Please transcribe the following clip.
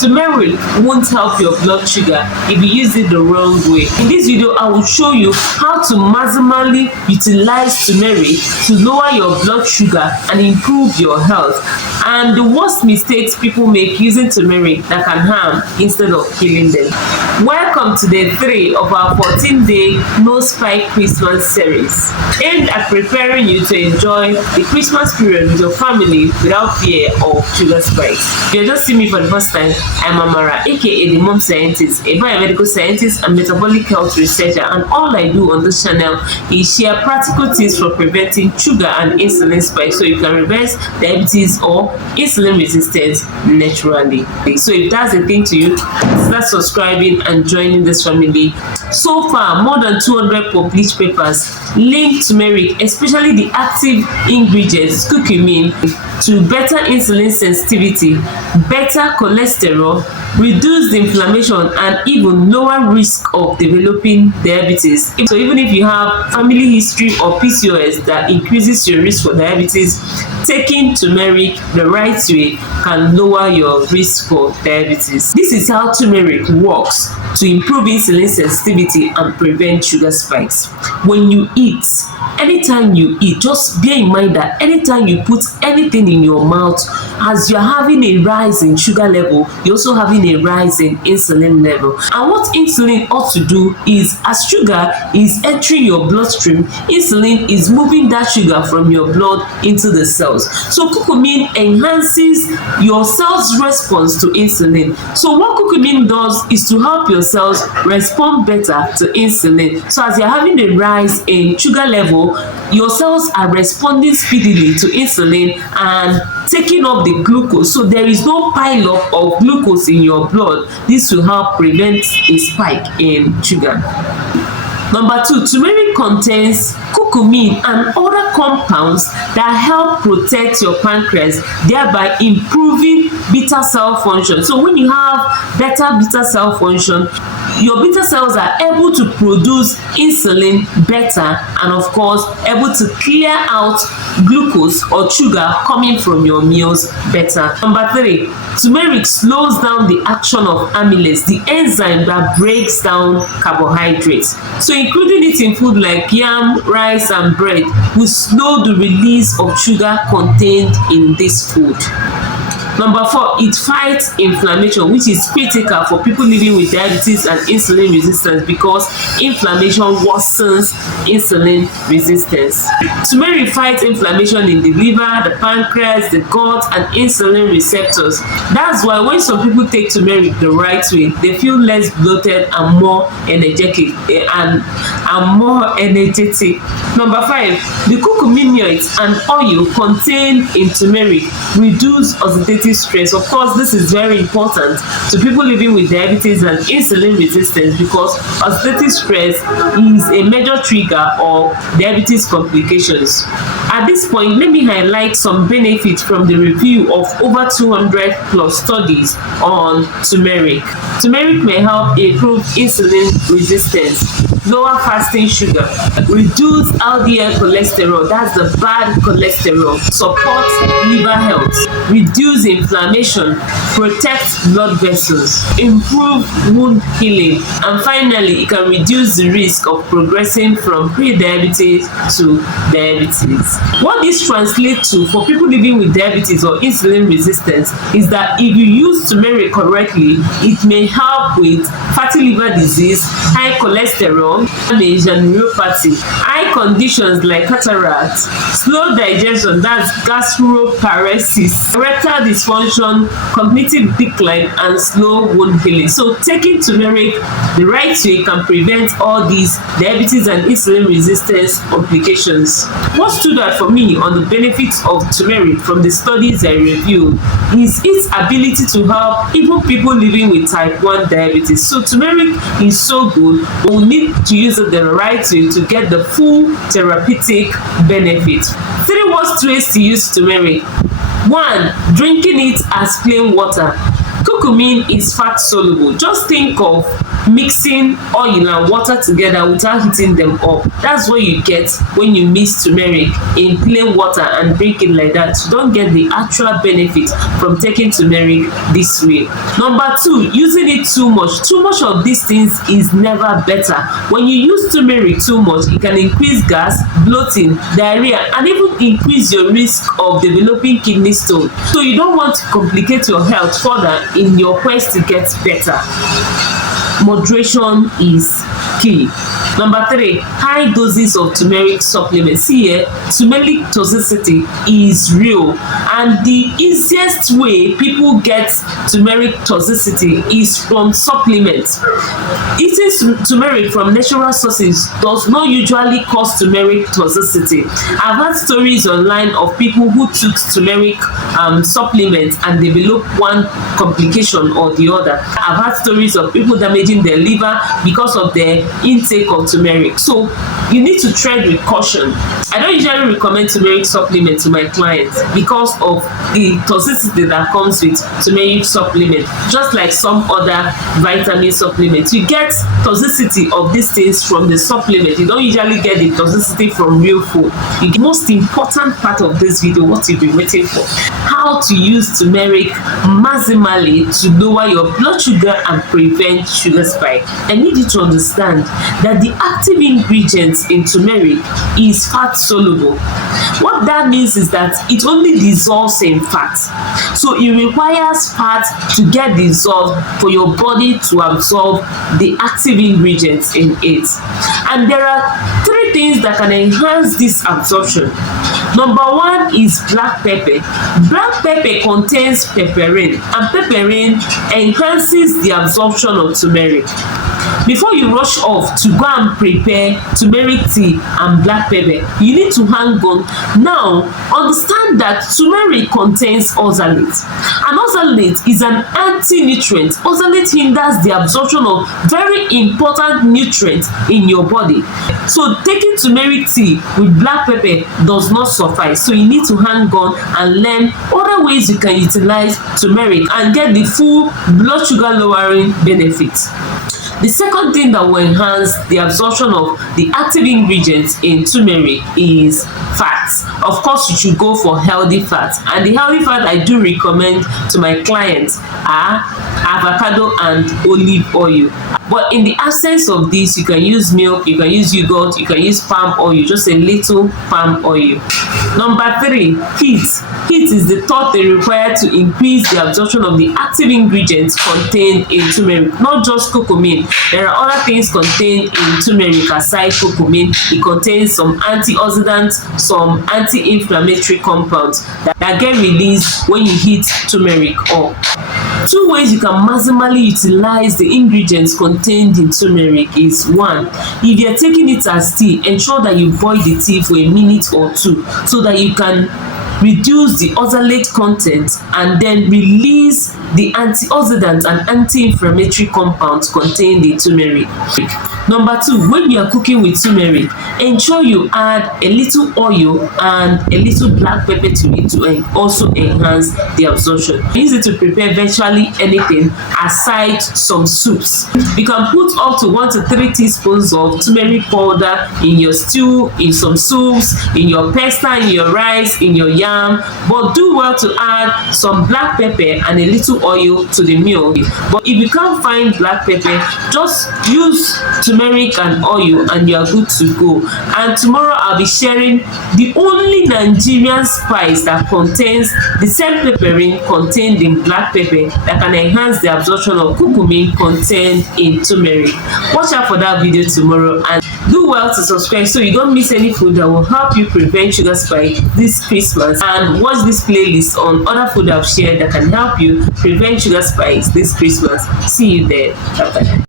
Turmeric won't help your blood sugar if you use it the wrong way. In this video, I will show you how to maximally utilize turmeric to lower your blood sugar and improve your health, and the worst mistakes people make using turmeric that can harm instead of healing them. Welcome to day 3 of our 14-day No Spike Christmas series, aimed at preparing you to enjoy the Christmas period with your family without fear of sugar spikes. If you're just seeing me for the first time, I'm Amara, aka the Mom Scientist, a biomedical scientist and metabolic health researcher, and all I do on this channel is share practical tips for preventing sugar and insulin spikes so you can reverse diabetes or insulin resistance naturally. So if that's a thing to you, start subscribing and joining this family. So far, more than 200 published papers link turmeric, especially the active ingredients curcumin, to better insulin sensitivity, better cholesterol, reduced inflammation, and even lower risk of developing diabetes. So even if you have family history or PCOS that increases your risk for diabetes, taking turmeric the right way can lower your risk for diabetes. This is how turmeric works to improve insulin sensitivity and prevent sugar spikes. When you eat, anytime you eat, just bear in mind that anytime you put anything in your mouth, as you're having a rise in sugar level, you're also having a rise in insulin level. And what insulin ought to do is, as sugar is entering your bloodstream, insulin is moving that sugar from your blood into the cells. So curcumin enhances your cells' response to insulin. So what curcumin does is to help your cells respond better to insulin. So as you're having a rise in sugar level, your cells are responding speedily to insulin and taking up the glucose, so there is no pile up of glucose in your blood. This will help prevent a spike in sugar. Number 2, turmeric contains curcumin and other compounds that help protect your pancreas, thereby improving beta cell function. So when you have better beta cell function, your beta cells are able to produce insulin better and of course able to clear out glucose or sugar coming from your meals better. Number 3, turmeric slows down the action of amylase, the enzyme that breaks down carbohydrates. So including it in food like yam, rice and bread will slow the release of sugar contained in this food. Number 4, it fights inflammation, which is critical for people living with diabetes and insulin resistance because inflammation worsens insulin resistance. Turmeric fights inflammation in the liver, the pancreas, the gut, and insulin receptors. That's why when some people take turmeric the right way, they feel less bloated and more energetic. Number 5, the curcuminoids and oil contained in turmeric reduce oxidative stress. Of course, this is very important to people living with diabetes and insulin resistance because oxidative stress is a major trigger of diabetes complications. At this point, let me highlight some benefits from the review of over 200 plus studies on turmeric. Turmeric may help improve insulin resistance, lower fasting sugar, reduce LDL cholesterol, that's the bad cholesterol, support liver health, reduce inflammation, protect blood vessels, improve wound healing, and finally, it can reduce the risk of progressing from pre-diabetes to diabetes. What this translates to for people living with diabetes or insulin resistance is that if you use turmeric correctly, it may help with fatty liver disease, high cholesterol, damage and neuropathy, eye conditions like cataract, slow digestion, that's gastroparesis, erectile dysfunction, cognitive decline, and slow wound healing. So taking turmeric the right way can prevent all these diabetes and insulin resistance complications. What stood out for me on the benefits of turmeric from the studies I reviewed is its ability to help even people living with type 1 diabetes. So turmeric is so good, but we need to use it the right way to get the full therapeutic benefits. 3 worst ways to use turmeric. 1, drinking it as plain water. Curcumin is fat soluble. Just think of mixing oil and water together without heating them up. That's what you get when you mix turmeric in plain water and drink it like that. You don't get the actual benefit from taking turmeric this way. Number 2, using it too much. Too much of these things is never better. When you use turmeric too much, it can increase gas, bloating, diarrhea, and even increase your risk of developing kidney stone. So you don't want to complicate your health further in your quest to get better. Moderation is key. Number 3, high doses of turmeric supplements. See here, turmeric toxicity is real, and the easiest way people get turmeric toxicity is from supplements. Eating turmeric from natural sources does not usually cause turmeric toxicity. I've heard stories online of people who took turmeric supplements and developed one complication or the other. I've heard stories of people damaging their liver because of their intake of turmeric. So you need to tread with caution. I don't usually recommend turmeric supplement to my clients because of the toxicity that comes with turmeric supplement. Just like some other vitamin supplements, you get toxicity of these things from the supplement. You don't usually get the toxicity from real food. The most important part of this video, what you've been waiting for: how to use turmeric maximally to lower your blood sugar and prevent sugar spike. I need you to understand that the active ingredients in turmeric is fat soluble. What that means is that it only dissolves in fat. So it requires fat to get dissolved for your body to absorb the active ingredients in it. And there are 3 things that can enhance this absorption. Number 1 is black pepper. Black pepper contains pepperine, and pepperine enhances the absorption of turmeric. Before you rush off to go and prepare turmeric tea and black pepper, you need to hang on. Now, understand that turmeric contains oxalate, and oxalate is an anti-nutrient. Oxalate hinders the absorption of very important nutrients in your body. So taking turmeric tea with black pepper does not suffice. So you need to hang on and learn other ways you can utilize turmeric and get the full blood sugar lowering benefits. The second thing that will enhance the absorption of the active ingredients in turmeric is fats. Of course, you should go for healthy fats, and the healthy fat I do recommend to my clients are avocado and olive oil. But in the absence of this, you can use milk, you can use yogurt, you can use palm oil, just a little palm oil. Number 3, heat. Heat is the third thing required to increase the absorption of the active ingredients contained in turmeric, not just curcumin. There are other things contained in turmeric aside curcumin. It contains some antioxidants, some anti-inflammatory compounds that get released when you heat turmeric up. 2 ways you can maximally utilize the ingredients contained in turmeric is: 1, if you're taking it as tea, ensure that you boil the tea for a minute or 2 so that you can reduce the oxalate content and then release the antioxidants and anti-inflammatory compounds contained in turmeric. Number 2, when you are cooking with turmeric, ensure you add a little oil and a little black pepper to it to also enhance the absorption. Use it to prepare virtually anything aside some soups. You can put up to 1 to 3 teaspoons of turmeric powder in your stew, in some soups, in your pasta, in your rice, in your yam, but do well to add some black pepper and a little oil to the meal. But if you can't find black pepper, just use turmeric and oil and you are good to go. And tomorrow I'll be sharing the only Nigerian spice that contains the same pepperine contained in black pepper that can enhance the absorption of curcumin contained in turmeric. Watch out for that video tomorrow, and do well to subscribe so you don't miss any food that will help you prevent sugar spike this Christmas, and watch this playlist on other food I've shared that can help you prevent sugar spikes this Christmas. See you there. Bye bye.